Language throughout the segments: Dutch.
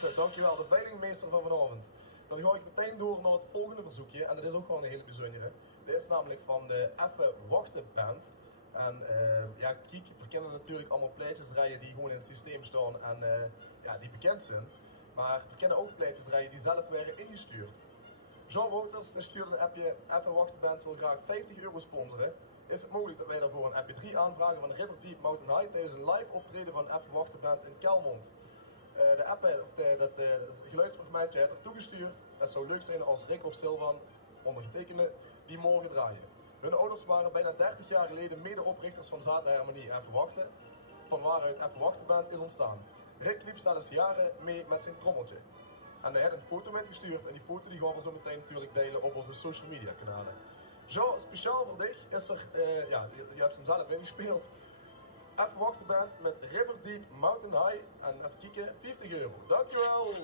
Dankjewel, de veilingmeester van vanavond. Dan ga ik meteen door naar het volgende verzoekje. En dat is ook gewoon een hele bijzondere. Dit is namelijk van de Even Wachten Band. En ja, kijk, we kennen natuurlijk allemaal pleitjesrijen die gewoon in het systeem staan en ja, die bekend zijn. Maar we kennen ook pleitjesrijen die zelf werden ingestuurd. Jean Wouters stuurde een appje: Even Wachten Band wil graag €50 sponsoren. Is het mogelijk dat wij daarvoor een MP3 aanvragen van River Deep Mountain High tijdens een live optreden van Even Wachten Band in Kelmond? De app, dat geluidsfragmentje heeft er toegestuurd. Het zou leuk zijn als Rick of Silvan, ondergetekende, die morgen draaien. Hun ouders waren bijna 30 jaar geleden medeoprichters van Zaterharmonie Even Wachten, van waaruit Even Wachten Band is ontstaan. Rick liep zelfs jaren mee met zijn trommeltje. En hij had een foto metgestuurd en die foto die gaan we zo meteen natuurlijk delen op onze social media kanalen. Jean, speciaal voor dich is er, ja, je hebt hem zelf ingespeeld. Even Wachten Band met River Deep Mountain High en even kijken, €40. Dankjewel!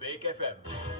Week FM.